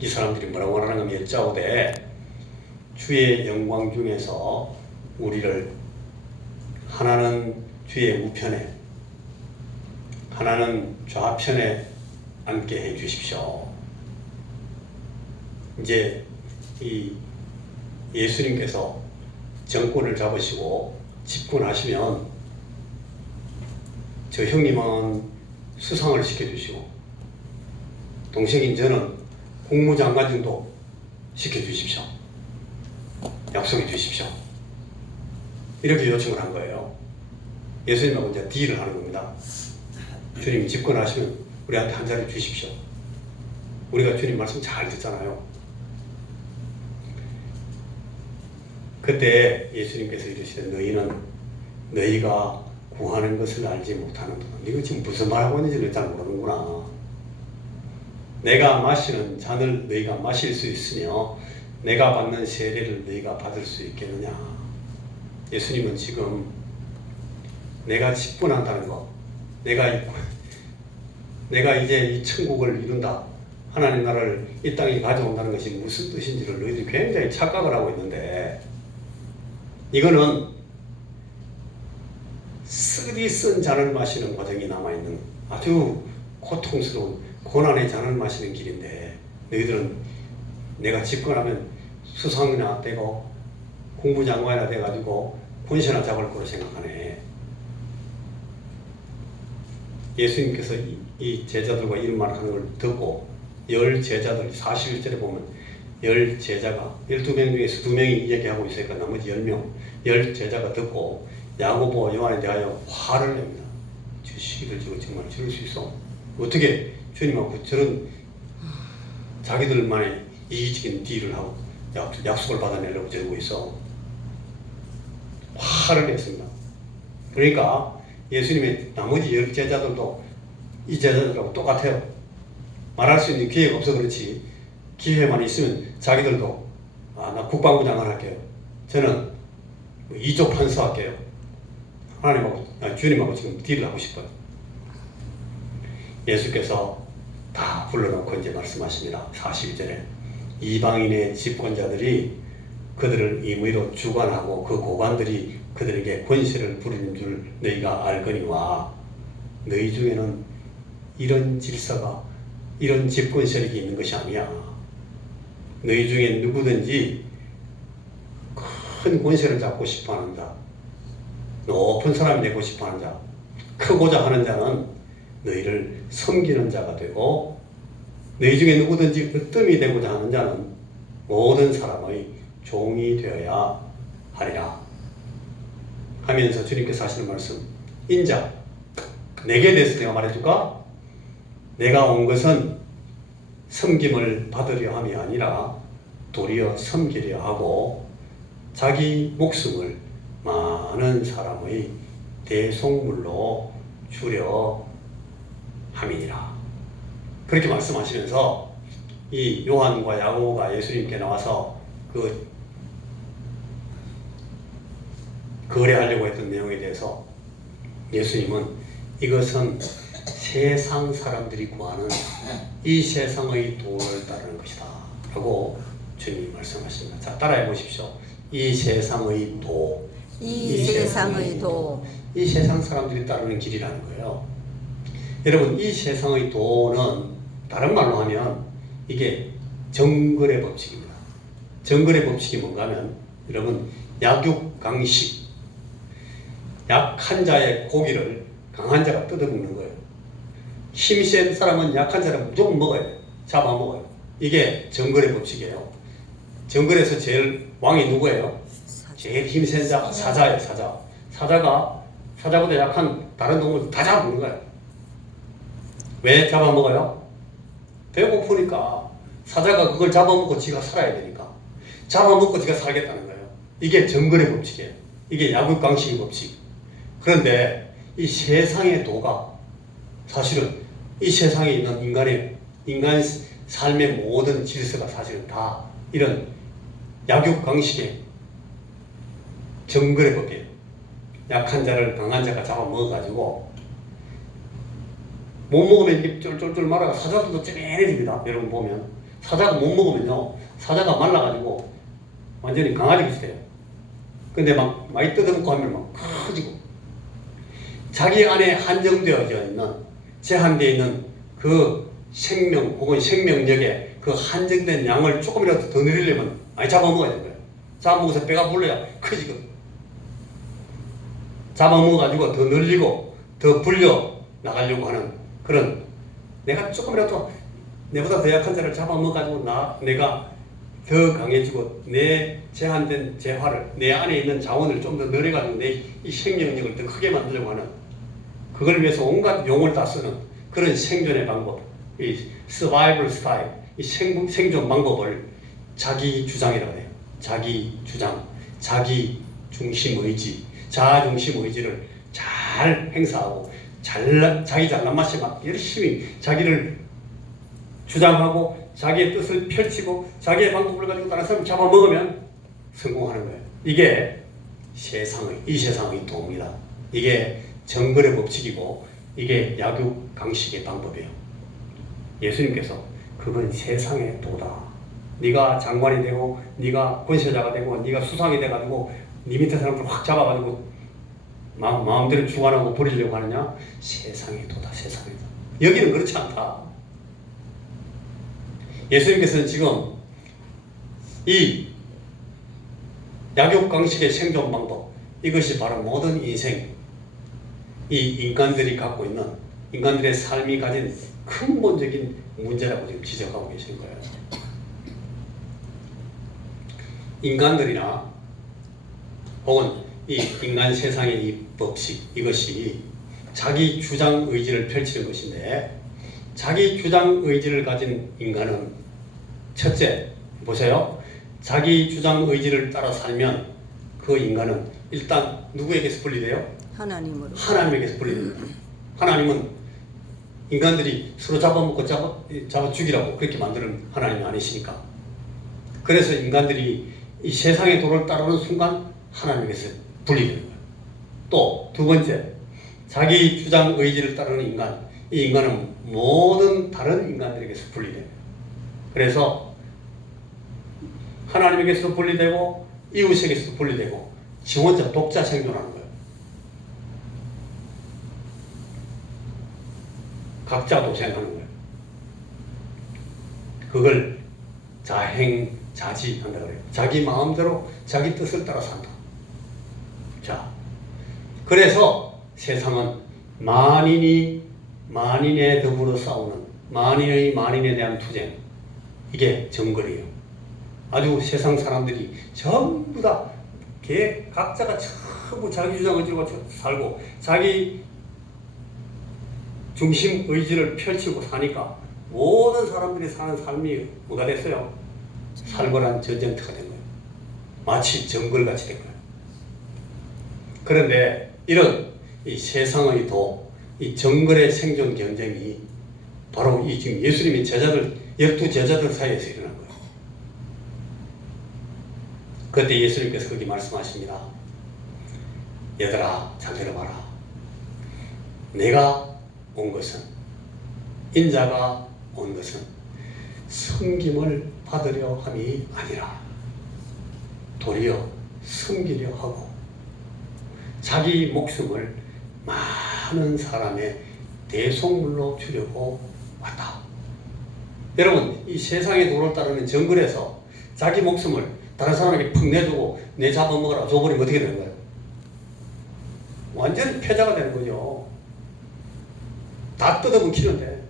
이 사람들이 뭐라고 하는 건 여짜오되 주의 영광 중에서 우리를 하나는 주의 우편에 하나는 좌편에 앉게 해 주십시오. 이제 이 예수님께서 정권을 잡으시고 집권하시면 저 형님은 수상을 시켜주시고 동생인 저는 국무장관 정도 시켜주십시오. 약속해 주십시오. 이렇게 요청을 한 거예요. 예수님하고 이제 딜을 하는 겁니다. 주님 집권하시면 우리한테 한 자리 주십시오. 우리가 주님 말씀 잘 듣잖아요. 그때 예수님께서 이르시되 너희가 구하는 것을 알지 못하는구나. 이거 지금 무슨 말하고 있는지를 잘 모르는구나. 내가 마시는 잔을 너희가 마실 수 있으며 내가 받는 세례를 너희가 받을 수 있겠느냐. 예수님은 지금 내가 집권한다는 것, 내가 이제 이 천국을 이룬다, 하나님 나라를 이 땅에 가져온다는 것이 무슨 뜻인지를 너희들이 굉장히 착각을 하고 있는데, 이거는 쓰디 쓴 잔을 마시는 과정이 남아있는 아주 고통스러운 고난의 잔을 마시는 길인데, 너희들은 내가 집권하면 수상이나 되고 국무장관이나 돼가지고 권세나 잡을 거로 생각하네. 예수님께서 이 제자들과 이런 말을 하는 걸 듣고 열 제자들 41절에 보면 열 제자가 12명 중에서 2명이 얘기하고 있으니까 나머지 10명 열 제자가 듣고 야고보 요한에 대하여 화를 냅니다. 저 시기들 저거 정말 저럴 수 있어? 어떻게 주님하고 저런 자기들만의 이기적인 딜을 하고 약속을 받아내려고 저러고 있어? 화를 냈습니다. 그러니까 예수님의 나머지 열 제자들도 이 제자들하고 똑같아요. 말할 수 있는 기회가 없어 그렇지, 기회만 있으면 자기들도 나 국방부 장관 할게요. 저는 이조 판사 할게요. 주님하고 지금 딜을 하고 싶어요. 예수께서 다 불러놓고 이제 말씀하십니다. 42절에 이방인의 집권자들이 그들을 임의로 주관하고 그 고관들이 그들에게 권세를 부리는 줄 너희가 알거니와 너희 중에는 이런 질서가 이런 집권 세력이 있는 것이 아니야. 너희 중에 누구든지 큰 권세를 잡고 싶어하는 자, 높은 사람이 되고 싶어하는 자, 크고자 하는 자는 너희를 섬기는 자가 되고 너희 중에 누구든지 으뜸이 되고자 하는 자는 모든 사람의 종이 되어야 하리라 하면서 주님께서 하시는 말씀, 인자 내게 대해서 내가 말해줄까? 내가 온 것은 섬김을 받으려 함이 아니라 도리어 섬기려 하고 자기 목숨을 많은 사람의 대속물로 주려 함이니라. 그렇게 말씀하시면서 이 요한과 야고보가 예수님께 나와서 거래하려고 했던 내용에 대해서 예수님은 이것은 세상 사람들이 구하는 이 세상의 도를 따르는 것이다 라고 주님이 말씀하십니다. 자, 따라해 보십시오. 이 세상의 도, 이 세상의 도, 이 세상 사람들이 따르는 길이라는 거예요. 여러분, 이 세상의 도는 다른 말로 하면 이게 정글의 법칙입니다. 정글의 법칙이 뭔가 하면 여러분, 약육강식, 약한 자의 고기를 강한 자가 뜯어먹는 거예요. 힘센 사람은 약한 사람을 무조건 먹어야 돼요. 잡아먹어요. 이게 정글의 법칙이에요. 정글에서 제일 왕이 누구예요? 제일 힘센 자, 사자예요. 사자보다 약한 다른 동물 다 잡아먹는 거예요. 왜 잡아먹어요? 배고프니까. 사자가 그걸 잡아먹고 지가 살아야 되니까. 잡아먹고 지가 살겠다는 거예요. 이게 정글의 법칙이에요. 이게 약육강식의 법칙. 그런데 이 세상의 도가 사실은 이 세상에 있는 인간 삶의 모든 질서가 사실은 다 이런 약육강식의 정글의 법이에요. 약한 자를 강한 자가 잡아먹어가지고 못 먹으면 입 쫄쫄쫄 말아가 사자들도 찌맨해집니다. 여러분 보면 사자가 못 먹으면요, 사자가 말라가지고 완전히 강아지 같이 돼요. 근데 막 많이 뜯어먹고 하면 막 커지고, 자기 안에 한정되어져 있는, 제한되어 있는 그 생명 혹은 생명력의 그 한정된 양을 조금이라도 더 늘리려면 많이 잡아먹어야 되는 거예요. 잡아먹어서 배가 불러야 커지거든. 잡아먹어가지고 더 늘리고 더 불려 나가려고 하는 그런, 내가 조금이라도 내보다 더 약한 자를 잡아먹어가지고 내가 더 강해지고 내 제한된 재화를, 내 안에 있는 자원을 좀 더 늘려가지고 내 이 생명력을 더 크게 만들려고 하는, 그걸 위해서 온갖 용을 다 쓰는 그런 생존의 방법, 이 서바이벌 스타일, 이 생존 방법을 자기 주장이라고 해요. 자기 주장, 자기 중심 의지, 자아 중심 의지를 잘 행사하고 자기 잘난 맛에 막 열심히 자기를 주장하고 자기의 뜻을 펼치고 자기의 방법을 가지고 다른 사람 잡아먹으면 성공하는 거예요. 이게 이 세상의 도입니다. 이게 정글의 법칙이고 이게 약육 강식의 방법이에요. 예수님께서 그건 세상의 도다. 네가 장관이 되고 네가 권세자가 되고 네가 수상이 돼가지고 네 밑에 사람들 확 잡아가지고 마음대로 주관하고 부리려고 하느냐? 세상의 도다. 세상의 도. 여기는 그렇지 않다. 예수님께서는 지금 이 약육강식의 생존 방법, 이것이 바로 모든 인생, 이 인간들이 갖고 있는, 인간들의 삶이 가진 근본적인 문제라고 지금 지적하고 계시는 거예요. 인간들이나 혹은 이 인간 세상의 이 법칙, 이것이 자기 주장 의지를 펼치는 것인데, 자기 주장 의지를 가진 인간은 첫째, 보세요. 자기 주장 의지를 따라 살면 그 인간은 일단 누구에게서 분리돼요? 하나님으로. 하나님에게서 분리됩니다. 하나님은 인간들이 서로 잡아먹고 잡아 죽이라고 그렇게 만드는 하나님이 아니시니까. 그래서 인간들이 이 세상의 도를 따르는 순간 하나님에게서 분리되는 거예요. 또 두 번째, 자기 주장 의지를 따르는 인간, 이 인간은 모든 다른 인간들에게서 분리돼요. 그래서 하나님에게서 분리되고 이웃에게서 분리되고 지 혼자 독자 생존하는 거예요. 각자 도생하는 거예요. 그걸 자행자지한다 그래요. 자기 마음대로 자기 뜻을 따라 산다. 자, 그래서 세상은 만인에 더불어 싸우는, 만인에 대한 투쟁, 이게 정글이에요. 아주 세상 사람들이 전부 다 각자가 전부 자기 주장을 가지고 살고 자기 중심 의지를 펼치고 사니까 모든 사람들이 사는 삶이 뭐가 됐어요? 살벌한 전쟁터가 된 거예요. 마치 정글같이 된 거예요. 그런데 이런 이 세상의 이 정글의 생존 경쟁이 바로 이 지금 예수님의 12 제자들 사이에서 일어난 거예요. 그때 예수님께서 거기 말씀하십니다. 얘들아, 잘 들어봐라. 내가 온 것은, 인자가 온 것은 섬김을 받으려 함이 아니라 도리어 섬기려 하고 자기 목숨을 많은 사람의 대속물로 주려고 왔다. 여러분, 이 세상의 도를 따르는 정글에서 자기 목숨을 다른 사람에게 푹 내주고 내 잡아먹으라 줘버리면 어떻게 되는 거예요? 완전히 패자가 되는 거죠. 다 뜯어먹히는데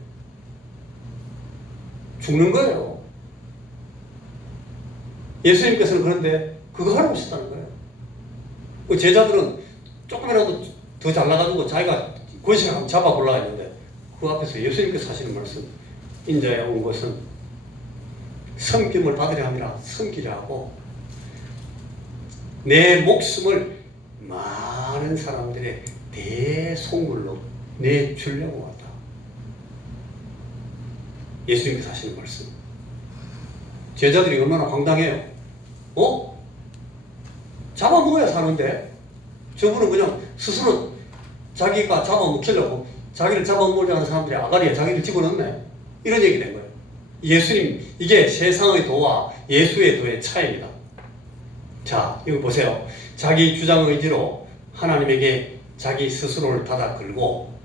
죽는 거예요. 예수님께서는 그런데 그거 하라고 하셨다는 거예요. 그 제자들은 조금이라도 더 잘나가지고 자기가 권세를 한번 잡아보려고 했는데 그 앞에서 예수님께서 하시는 말씀, 인자에 온 것은 섬김을 받으려 함이라 섬기려 하고 내 목숨을 많은 사람들의 대속물로 내주려고 왔다. 예수님께서 하시는 말씀. 제자들이 얼마나 황당해요. 잡아먹어야 사는데 저분은 그냥 스스로 자기가 잡아먹히려고 자기를 잡아먹으려는 사람들이 아가리에 자기를 집어넣네. 이런 얘기 된 거예요. 예수님, 이게 세상의 도와 예수의 도의 차이입니다. 자, 이거 보세요. 자기 주장 의지로 하나님에게 자기 스스로를 닫아 걸고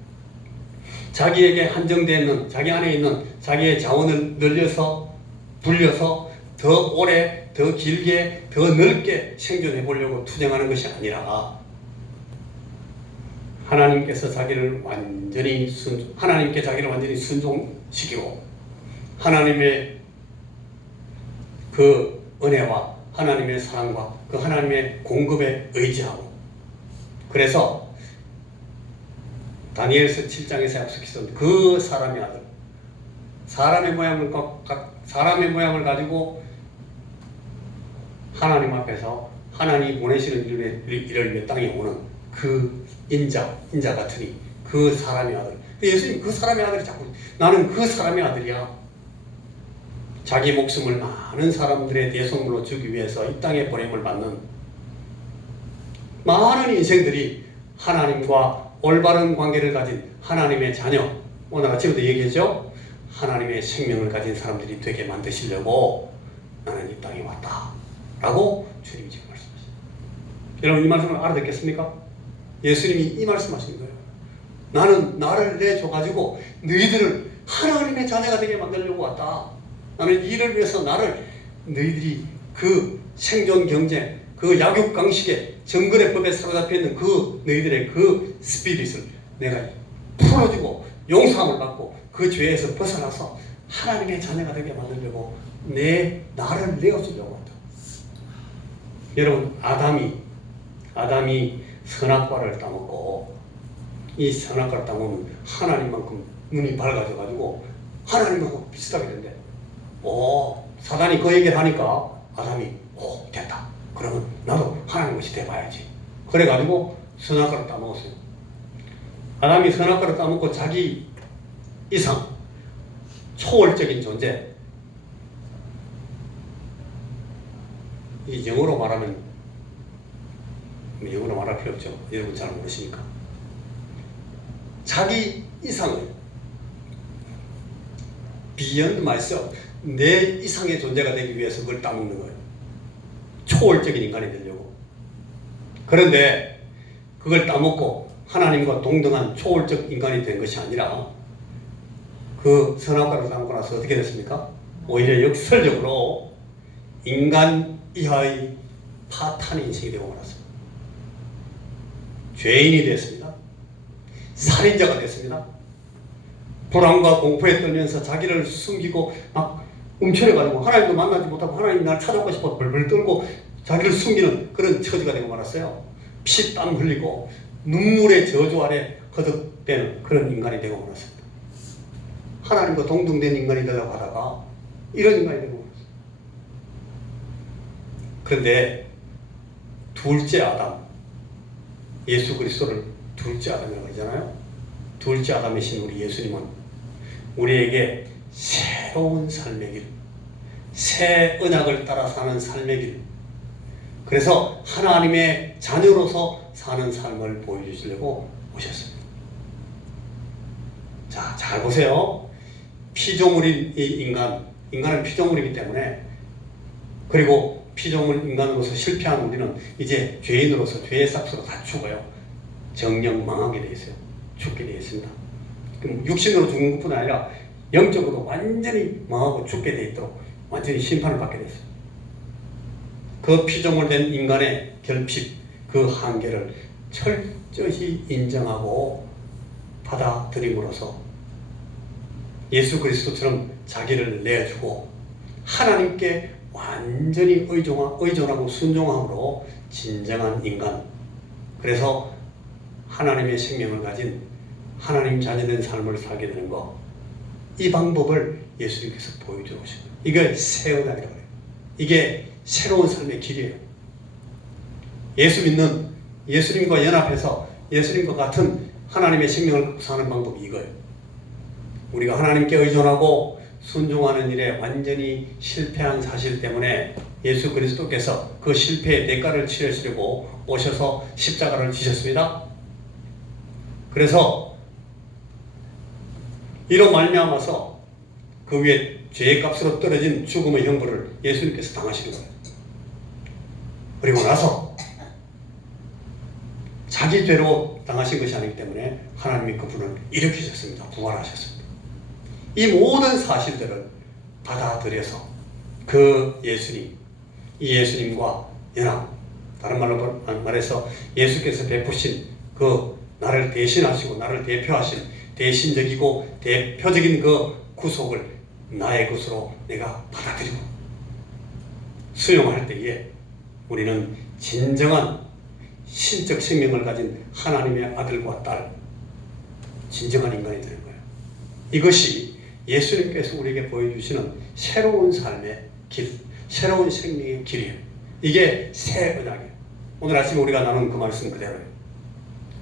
자기에게 한정되어 있는 자기 안에 있는 자기의 자원을 늘려서 불려서 더 오래, 더 길게, 더 넓게 생존해 보려고 투쟁하는 것이 아니라 하나님께 자기를 완전히 순종시키고 하나님의 그 은혜와 하나님의 사랑과 그 하나님의 공급에 의지하고 그래서 다니엘서 7장에서 약속했던 그 사람의 아들 사람의 모양을 가지고 하나님 앞에서 하나님이 보내시는 일을 위해 땅에 오는 그 인자 같으니 그 사람의 아들 예수님 그 사람의 아들이 자꾸 나는 그 사람의 아들이야. 자기 목숨을 많은 사람들의 대속물로 주기 위해서 이 땅에 보냄을 받는 많은 인생들이 하나님과 올바른 관계를 가진 하나님의 자녀 오늘 아침에도 얘기했죠. 하나님의 생명을 가진 사람들이 되게 만드시려고 나는 이 땅에 왔다 라고 주님이 지금 말씀하십니다. 여러분 이 말씀을 알아듣겠습니까? 예수님이 이 말씀하시는 거예요. 나는 나를 내줘가지고 너희들을 하나님의 자녀가 되게 만들려고 왔다. 나는 이를 위해서 너희들이 그 생존 경쟁, 그 약육강식의 정글의 법에 사로잡혀 있는 그 너희들의 그 스피릿을 내가 풀어주고 용서함을 받고 그 죄에서 벗어나서 하나님의 자녀가 되게 만들려고 나를 내어주려고 한다. 여러분 아담이 선악과를 따먹고 이 선악과를 따먹으면 하나님만큼 눈이 밝아져가지고 하나님하고 비슷하게 된대. 사단이 그 얘기를 하니까 아담이 됐다. 그러면 나도 하나님 것이 돼봐야지. 그래가지고 선악과를 따먹었어요. 아담이 선악과를 따먹고 자기 이상 초월적인 존재 이 영어로 말할 필요 없죠. 여러분 잘 모르시니까 자기 이상을 beyond myself 내 이상의 존재가 되기 위해서 그걸 따먹는 거예요. 초월적인 인간이 되려고. 그런데 그걸 따먹고 하나님과 동등한 초월적 인간이 된 것이 아니라 그 선악과를 따먹고 나서 어떻게 됐습니까? 오히려 역설적으로 인간 이하의 파탄의 인생이 되고 말았습니다. 죄인이 됐습니다. 살인자가 됐습니다. 불안과 공포에 떨면서 자기를 숨기고 막 움츠려가지고 하나님도 만나지 못하고 하나님 날 찾아오고 싶어 벌벌 떨고 자기를 숨기는 그런 처지가 되고 말았어요. 피땀 흘리고 눈물의 저주 아래 거듭되는 그런 인간이 되고 말았습니다. 하나님과 동등된 인간이 되려고 하다가 이런 인간이 되고 말았어요. 그런데 둘째 아담, 예수 그리스도를 둘째 아담이라고 하잖아요. 둘째 아담이신 우리 예수님은 우리에게 새로운 삶의 길, 새 언약을 따라 사는 삶의 길, 그래서 하나님의 자녀로서 사는 삶을 보여주시려고 오셨습니다. 자, 잘 보세요. 피조물인 이 인간은 피조물이기 때문에 그리고 피조물 인간으로서 실패한 우리는 이제 죄인으로서 죄의 싹수로 다 죽어요. 정령 망하게 되어 있어요. 죽게 되어 있습니다. 육신으로 죽는 것뿐 아니라 영적으로 완전히 망하고 죽게 되어 있도록 완전히 심판을 받게 되어 있어요. 그 피조물 된 인간의 결핍, 그 한계를 철저히 인정하고 받아들임으로써 예수 그리스도처럼 자기를 내어주고 하나님께 완전히 의존하고 순종함으로 진정한 인간, 그래서 하나님의 생명을 가진 하나님 자녀된 삶을 살게 되는 것, 이 방법을 예수님께서 보여주고 오신 거예요. 이게 새 언약이라고 해요. 이게 새로운 삶의 길이에요. 예수 믿는 예수님과 연합해서 예수님과 같은 하나님의 생명을 갖고 사는 방법이 이거예요. 우리가 하나님께 의존하고 순종하는 일에 완전히 실패한 사실 때문에 예수 그리스도께서 그 실패의 대가를 치르시려고 오셔서 십자가를 지셨습니다. 그래서 이로 말미암아서 그 위에 죄의 값으로 떨어진 죽음의 형벌을 예수님께서 당하시는 거예요. 그리고 나서 자기 죄로 당하신 것이 아니기 때문에 하나님이 그분을 일으키셨습니다. 부활하셨습니다. 이 모든 사실들을 받아들여서 그 예수님, 이 예수님과 연합, 다른 말로 말해서 예수께서 베푸신 그 나를 대신하시고 나를 대표하신 대신적이고 대표적인 그 구속을 나의 것으로 내가 받아들이고 수용할 때에 우리는 진정한 신적 생명을 가진 하나님의 아들과 딸, 진정한 인간이 되는 거예요. 이것이 예수님께서 우리에게 보여주시는 새로운 삶의 길, 새로운 생명의 길이에요. 이게 새 언약이에요. 오늘 아침에 우리가 나눈 그 말씀 그대로예요.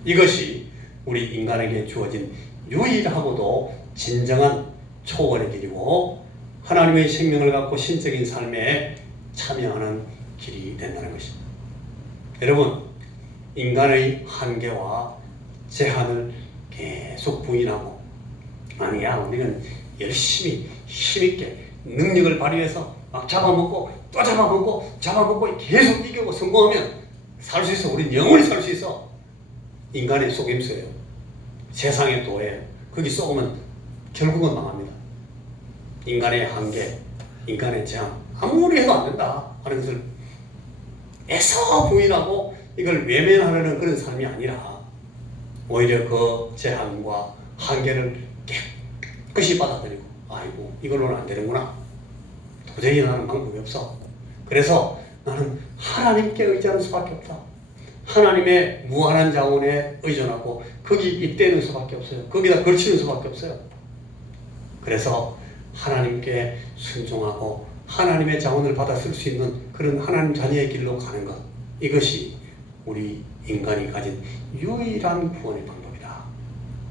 이것이 우리 인간에게 주어진 유일하고도 진정한 초월의 길이고 하나님의 생명을 갖고 신적인 삶에 참여하는 길이 된다는 것입니다. 여러분, 인간의 한계와 제한을 계속 부인하고 아니야 우리는 열심히 힘있게 능력을 발휘해서 막 잡아먹고 또 잡아먹고 계속 이기고 성공하면 살 수 있어. 우리는 영원히 살 수 있어. 인간의 속임수예요. 세상의 도예요. 거기 쏘면 결국은 망합니다. 인간의 한계, 인간의 제한 아무리 해도 안 된다 하는 것을 애써 부인하고 이걸 외면하려는 그런 삶이 아니라 오히려 그 제한과 한계를 깨끗이 받아들이고 아이고 이걸로는 안 되는구나. 도저히 나는 방법이 없어. 그래서 나는 하나님께 의지하는 수밖에 없다. 하나님의 무한한 자원에 의존하고 거기 입대는 수밖에 없어요. 거기다 걸치는 수밖에 없어요. 그래서 하나님께 순종하고 하나님의 자원을 받아 쓸 수 있는 그런 하나님 자녀의 길로 가는 것, 이것이 우리 인간이 가진 유일한 구원의 방법이다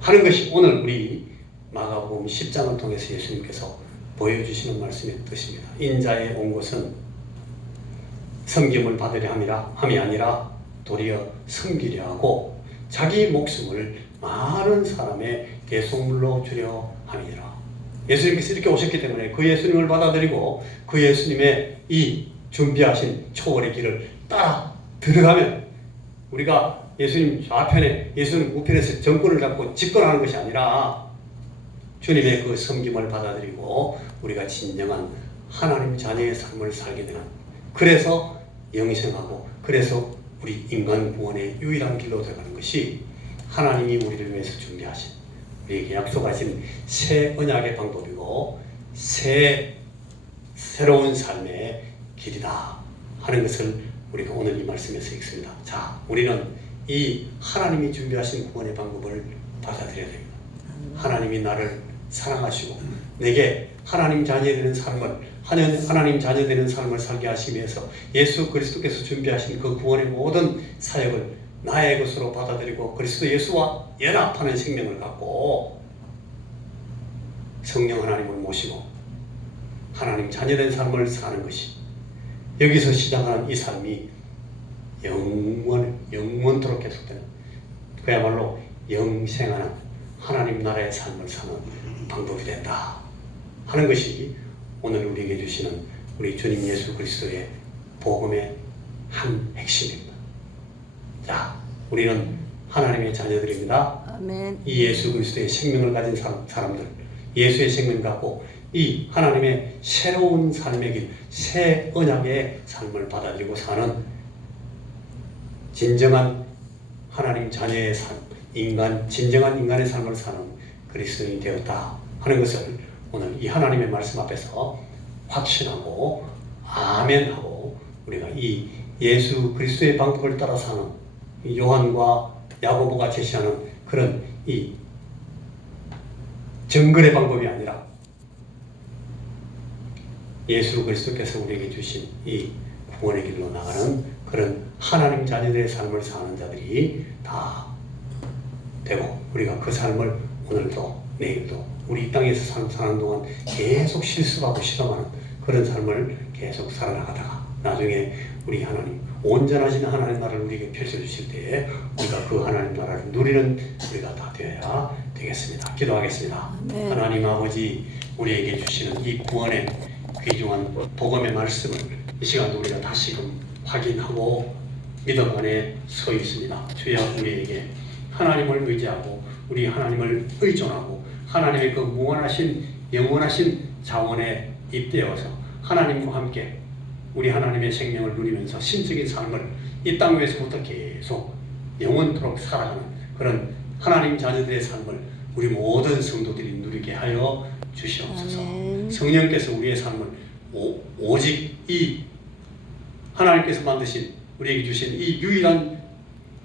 하는 것이 오늘 우리 마가복음 10장을 통해서 예수님께서 보여주시는 말씀의 뜻입니다. 인자에 온 것은 섬김을 받으려 함이 아니라 도리어 섬기려 하고 자기 목숨을 많은 사람의 대속물로 주려 함이니라. 예수님께서 이렇게 오셨기 때문에 그 예수님을 받아들이고 그 예수님의 이 준비하신 초월의 길을 따라 들어가면 우리가 예수님 좌편에 예수님 우편에서 정권을 잡고 집권하는 것이 아니라 주님의 그 섬김을 받아들이고 우리가 진정한 하나님 자녀의 삶을 살게 되는, 그래서 영생하고 그래서 우리 인간 구원의 유일한 길로 들어가는 것이 하나님이 우리를 위해서 준비하신 우리에게 약속하신 새 언약의 방법이고 새로운 삶의 길이다 하는 것을 우리가 오늘 이 말씀에서 읽습니다. 자, 우리는 이 하나님이 준비하신 구원의 방법을 받아들여야 됩니다. 하나님이 나를 사랑하시고 내게 하나님 자녀 되는 삶을 하나님 자녀 되는 삶을 살게 하시기 위해서 예수 그리스도께서 준비하신 그 구원의 모든 사역을 나의 것으로 받아들이고 그리스도 예수와 연합하는 생명을 갖고 성령 하나님을 모시고 하나님 자녀된 삶을 사는 것이, 여기서 시작하는 이 삶이 영원토록 계속되는, 그야말로 영생하는 하나님 나라의 삶을 사는 방법이 된다 하는 것이 오늘 우리에게 주시는 우리 주님 예수 그리스도의 복음의 한 핵심입니다. 자, 우리는 하나님의 자녀들입니다. 아멘. 이 예수 그리스도의 생명을 가진 사람들, 예수의 생명 갖고 이 하나님의 새로운 삶의 길, 새 언약의 삶을 받아들이고 사는 진정한 하나님 자녀의 삶, 진정한 인간의 삶을 사는 그리스도인이 되었다 하는 것을 오늘 이 하나님의 말씀 앞에서 확신하고 아멘하고 우리가 이 예수 그리스도의 방법을 따라 사는 요한과 야고보가 제시하는 그런 이 정글의 방법이 아니라 예수 그리스도께서 우리에게 주신 이 구원의 길로 나가는 그런 하나님 자녀들의 삶을 사는 자들이 다 되고, 우리가 그 삶을 오늘도 내일도 우리 이 땅에서 사는 동안 계속 실습하고 실험하는 그런 삶을 계속 살아나가다가 나중에 우리 하나님 온전하신 하나님 나라를 우리에게 펼쳐주실 때에 우리가 그 하나님 나라를 누리는 우리가 다 되어야 되겠습니다. 기도하겠습니다. 네. 하나님 아버지, 우리에게 주시는 이 구원의 귀중한 복음의 말씀을 이 시간 우리가 다시금 확인하고 믿음 안에 서 있습니다. 주여 우리에게 하나님을 의지하고 우리 하나님을 의존하고 하나님의 그 무한하신 영원하신 자원에 입되어서 하나님과 함께 우리 하나님의 생명을 누리면서 신적인 삶을 이 땅 위에서부터 계속 영원토록 살아가는 그런 하나님 자녀들의 삶을 우리 모든 성도들이 누리게 하여 주시옵소서. 아멘. 성령께서 우리의 삶을 오직 이 하나님께서 만드신 우리에게 주신 이 유일한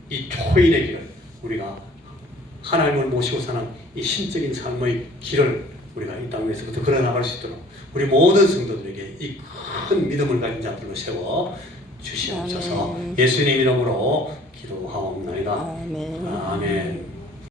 이 초일의 길을 우리가 하나님을 모시고 사는 이 신적인 삶의 길을 우리가 이 땅 위에서부터 걸어나갈 수 있도록 우리 모든 성도들에게 이 큰 믿음을 가진 자들로 세워 주시옵소서. 아멘. 예수님 이름으로 기도하옵나이다. 아멘. 아멘.